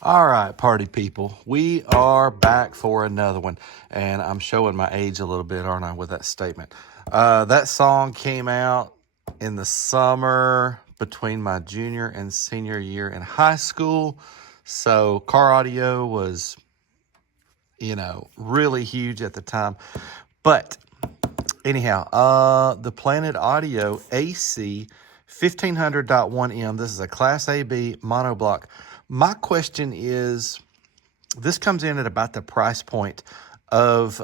All right, party people, we are back for another one. And I'm showing my age a little bit, aren't I, with that statement? That song came out in the summer between my junior and senior year in high school. So car audio was, really huge at the time. But anyhow, the Planet Audio AC 1500.1M. This is a Class AB monoblock. My question is, this comes in at about the price point of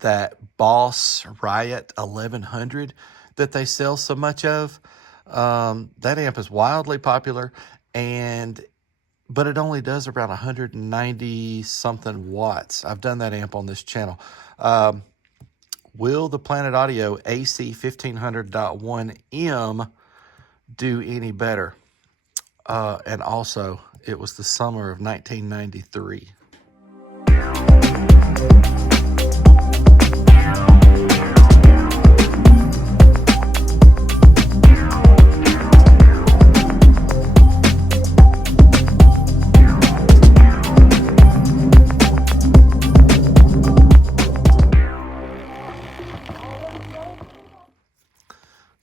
that Boss Riot 1100 that they sell so much of. That amp is wildly popular, but it only does around 190 something watts. I've done that amp on this channel. Will the Planet Audio AC 1500.1M do any better? And also, it was the summer of 1993.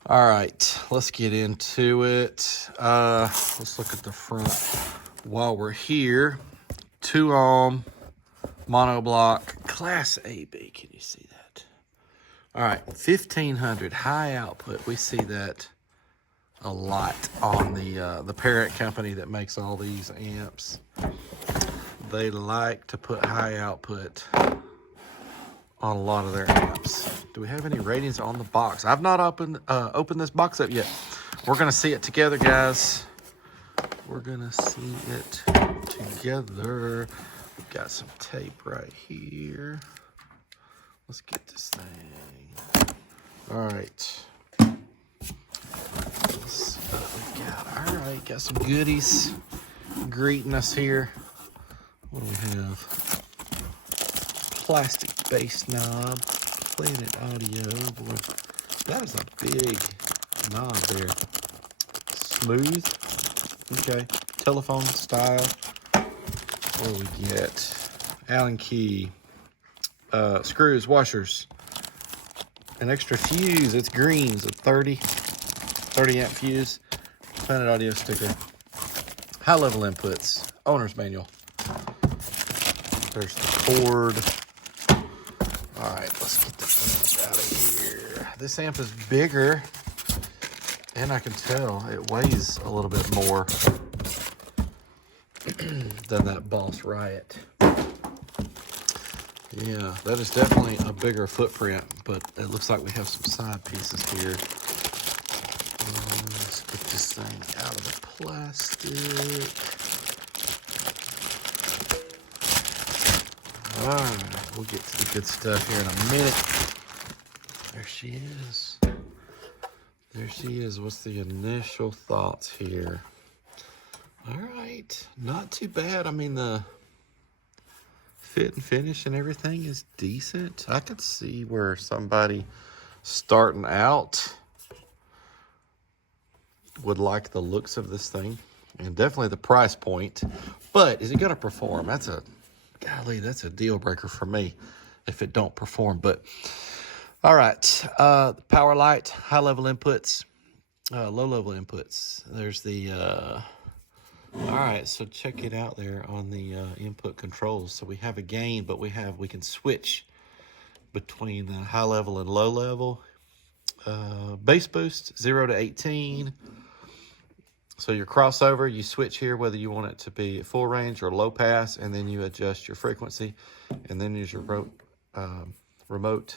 All right, let's get into it. Let's look at the front while we're here. 2 ohm monoblock Class AB. Can you see that? All right, 1500 high output. We see that a lot on the parent company that makes all these amps. They like to put high output on a lot of their amps. Do we have any ratings on the box? I've not opened this box up yet. We're gonna see it together, guys. We're gonna see it together. We've got some tape right here. Let's get this thing. All right. Let's see what we got. All right, got some goodies greeting us here. What do we have? Plastic bass knob, Planet Audio. Boy, that is a big knob there. Smooth. Okay. Telephone style. What do we get? Allen key. Screws, washers. An extra fuse. It's green. It's a 30 amp fuse. Planet Audio sticker. High level inputs. Owner's manual. There's the cord. All right, let's get this amp out of here. This amp is bigger, and I can tell it weighs a little bit more than that Boss Riot. Yeah, that is definitely a bigger footprint, but it looks like we have some side pieces here. Let's get this thing out of the plastic. All right, we'll get to the good stuff here in a minute. There she is. There she is. What's the initial thoughts here? All right, not too bad. I mean, the fit and finish and everything is decent. I could see where somebody starting out would like the looks of this thing, and definitely the price point. But is it going to perform? That's a deal breaker for me if it don't perform. But all right, power light, high level inputs, low level inputs. There's the all right, so check it out there on the input controls. So we have a gain, but we can switch between high level and low level. Bass boost 0 to 18. So your crossover, you switch here whether you want it to be full range or low pass, and then you adjust your frequency, and then use your remote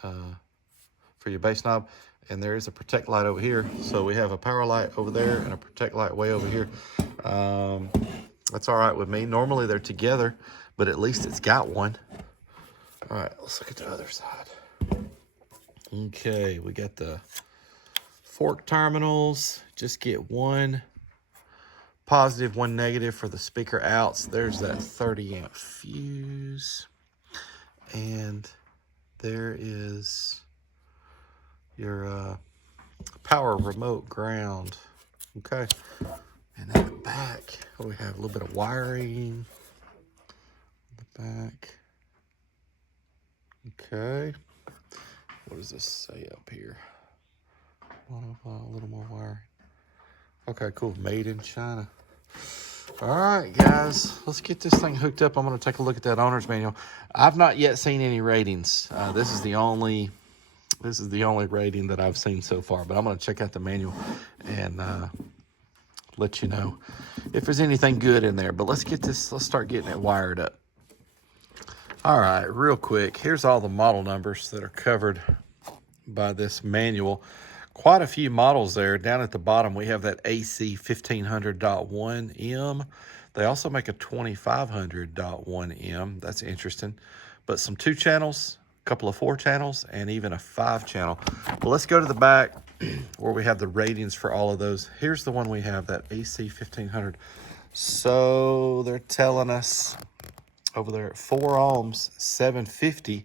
for your bass knob. And there is a protect light over here. So we have a power light over there and a protect light way over here. That's all right with me. Normally they're together, but at least it's got one. All right, let's look at the other side. Okay, we got the fork terminals. Just get one positive, one negative for the speaker outs. There's that 30 amp fuse. And there is your power remote ground. Okay. And in the back, what do we have? A little bit of wiring. The back. Okay. What does this say up here? A little more wiring. Okay, cool. Made in China. All right, guys, let's get this thing hooked up. I'm going to take a look at that owner's manual. I've not yet seen any ratings. This is the only rating that I've seen so far, but I'm going to check out the manual and let you know if there's anything good in there. But let's start getting it wired up. All right, real quick, here's all the model numbers that are covered by this manual. Quite a few models there. Down at the bottom, we have that AC1500.1M. They also make a 2500.1M. That's interesting. But some 2 channels, a couple of 4 channels, and even a 5 channel. Well, let's go to the back where we have the ratings for all of those. Here's the one we have, that AC1500. So they're telling us over there at 4 ohms, 750,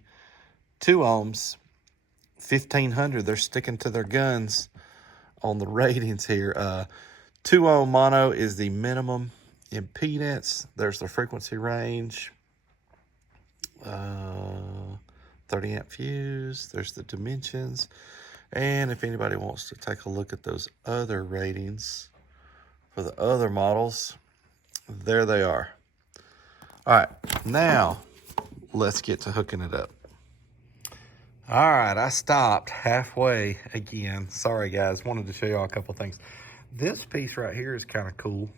2 ohms, 1500. They're sticking to their guns on the ratings here. 2 ohm mono is the minimum impedance. There's the frequency range. 30 amp fuse. There's the dimensions. And if anybody wants to take a look at those other ratings for the other models, there they are. All right, now let's get to hooking it up. All right, I stopped halfway again. Sorry, guys. Wanted to show you all a couple things. This piece right here is kind of cool.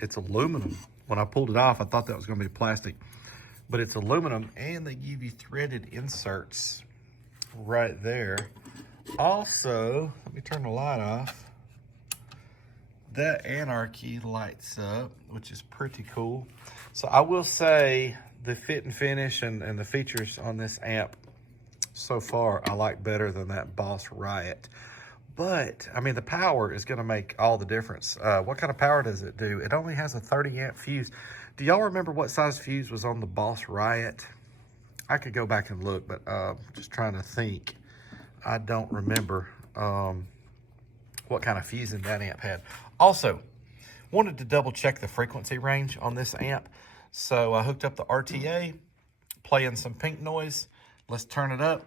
It's aluminum. When I pulled it off, I thought that was going to be plastic, but it's aluminum, and they give you threaded inserts right there. Also, let me turn the light off. That Anarchy lights up, which is pretty cool. So I will say the fit and finish and the features on this amp so far I like better than that Boss Riot. But I mean, the power is going to make all the difference. What kind of power does it do? It only has a 30 amp fuse. Do y'all remember what size fuse was on the Boss Riot? I could go back and look, but just trying to think. I don't remember what kind of fusing that amp had. Also, wanted to double check the frequency range on this amp. So I hooked up the RTA, playing some pink noise. Let's turn it up.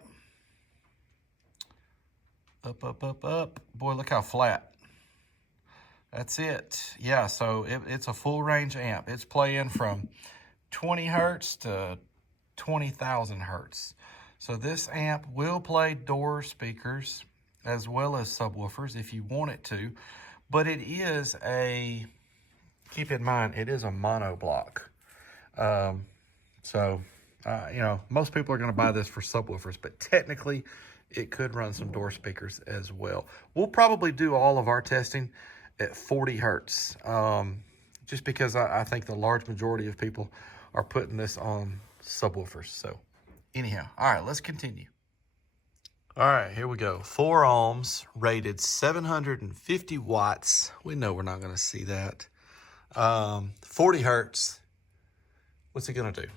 Up, up, up, up. Boy, look how flat. That's it. Yeah, so it's a full range amp. It's playing from 20 hertz to 20,000 hertz. So this amp will play door speakers as well as subwoofers if you want it to. But it is keep in mind, it is a mono block. You know, most people are going to buy this for subwoofers, but technically it could run some door speakers as well. We'll probably do all of our testing at 40 hertz, just because I think the large majority of people are putting this on subwoofers. So anyhow, all right, let's continue. All right, here we go. 4 ohms, rated 750 watts. We know we're not going to see that. 40 hertz. What's it going to do?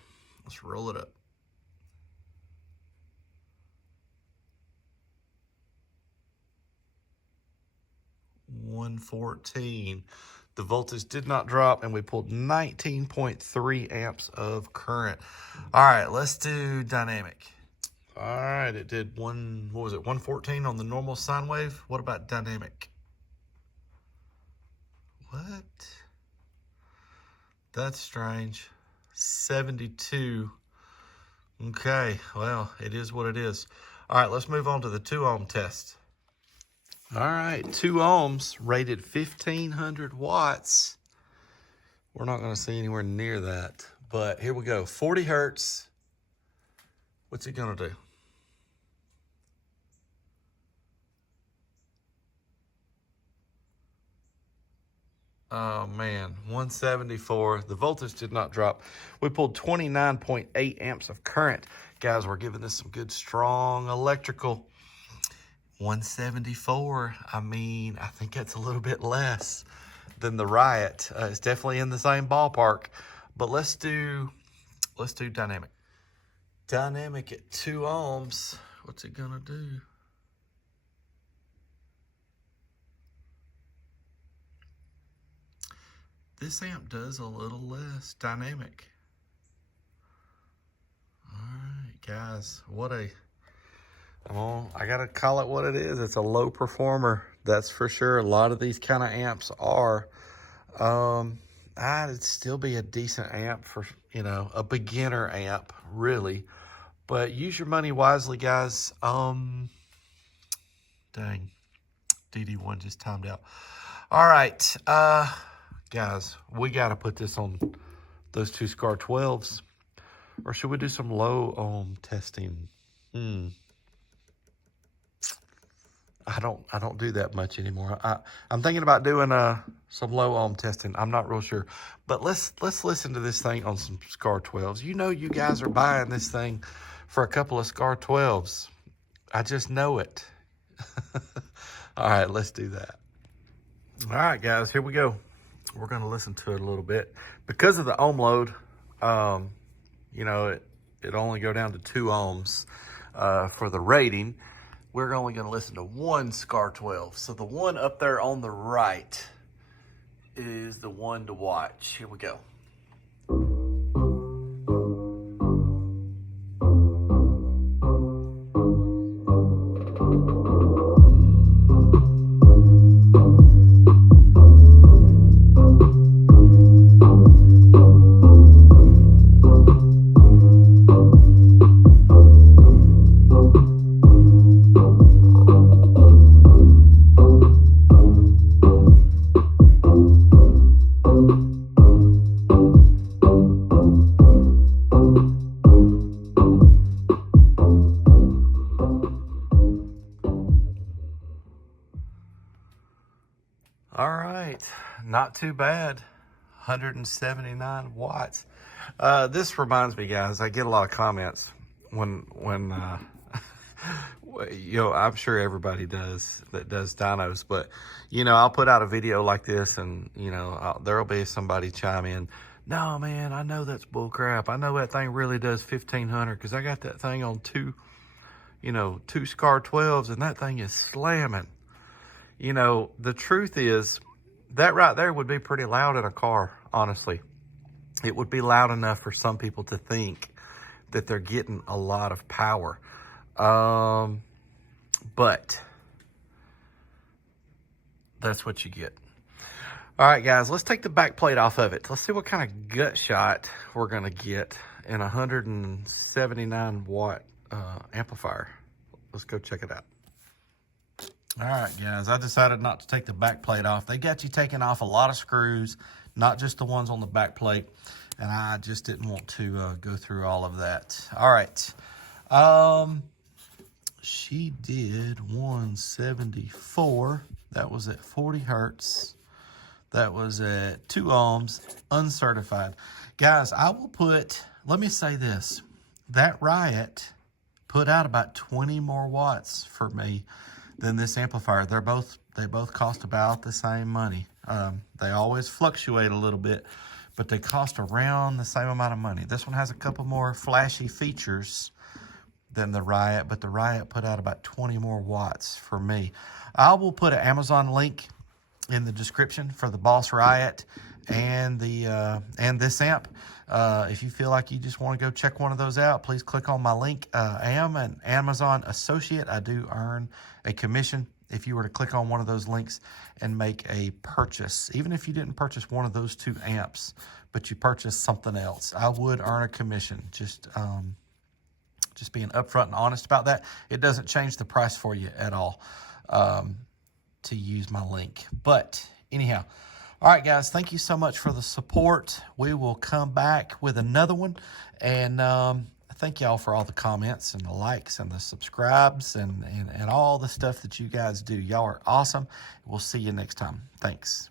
Let's roll it up. $114. The voltage did not drop, and we pulled 19.3 amps of current. All right, let's do dynamic. All right, it did 114 on the normal sine wave. What about dynamic? What? That's strange. 72. Okay, well, it is what it is. All right, let's move on to the 2 ohm test. All right, 2 ohms, rated 1500 watts. We're not going to see anywhere near that, but here we go. 40 hertz. What's it going to do? Oh man, 174. The voltage did not drop. We pulled 29.8 amps of current. Guys, we're giving this some good, strong electrical. 174. I mean, I think that's a little bit less than the Riot. It's definitely in the same ballpark. But let's do dynamic. Dynamic at 2 ohms. What's it gonna do? this amp does a little less dynamic. All right, guys, I gotta call it what it is. It's a low performer, that's for sure. A lot of these kind of amps are. It'd still be a decent amp for, a beginner amp, really. But use your money wisely, guys. Dang, DD1 just timed out. All right, guys, we gotta put this on those two SCAR 12s. Or should we do some low ohm testing? I don't do that much anymore. I'm thinking about doing some low ohm testing. I'm not real sure, but let's listen to this thing on some SCAR 12s. You guys are buying this thing for a couple of SCAR 12s. I just know it. All right, let's do that. All right, guys, here we go. We're gonna listen to it a little bit because of the ohm load. It only go down to 2 ohms for the rating. We're only going to listen to one SCAR 12. So the one up there on the right is the one to watch. Here we go. All right, not too bad. 179 watts. This reminds me, guys, I get a lot of comments when I'm sure everybody does that does dynos, but I'll put out a video like this and there'll be somebody chime in, no man, I know that's bull crap. I know that thing really does 1500 because I got that thing on two SCAR 12s and that thing is slamming. The truth is that right there would be pretty loud in a car, honestly. It would be loud enough for some people to think that they're getting a lot of power. But that's what you get. All right, guys, let's take the back plate off of it. Let's see what kind of gut shot we're going to get in a 179 watt amplifier. Let's go check it out. All right, guys, I decided not to take the back plate off. They got you taking off a lot of screws, not just the ones on the back plate, and I just didn't want to go through all of that. All right. She did 174. That was at 40 hertz. That was at 2 ohms, uncertified. Guys, let me say this. That Riot put out about 20 more watts for me than this amplifier. They both cost about the same money. They always fluctuate a little bit, but they cost around the same amount of money. This one has a couple more flashy features than the Riot, but the Riot put out about 20 more watts for me. I will put an Amazon link in the description for the Boss Riot and this amp. If you feel like you just want to go check one of those out, please click on my link. I am an Amazon associate. I do earn a commission if you were to click on one of those links and make a purchase. Even if you didn't purchase one of those 2 amps, but you purchased something else, I would earn a commission. Just being upfront and honest about that. It doesn't change the price for you at all to use my link. But anyhow, all right, guys, thank you so much for the support. We will come back with another one. And thank y'all for all the comments and the likes and the subscribes and all the stuff that you guys do. Y'all are awesome. We'll see you next time. Thanks.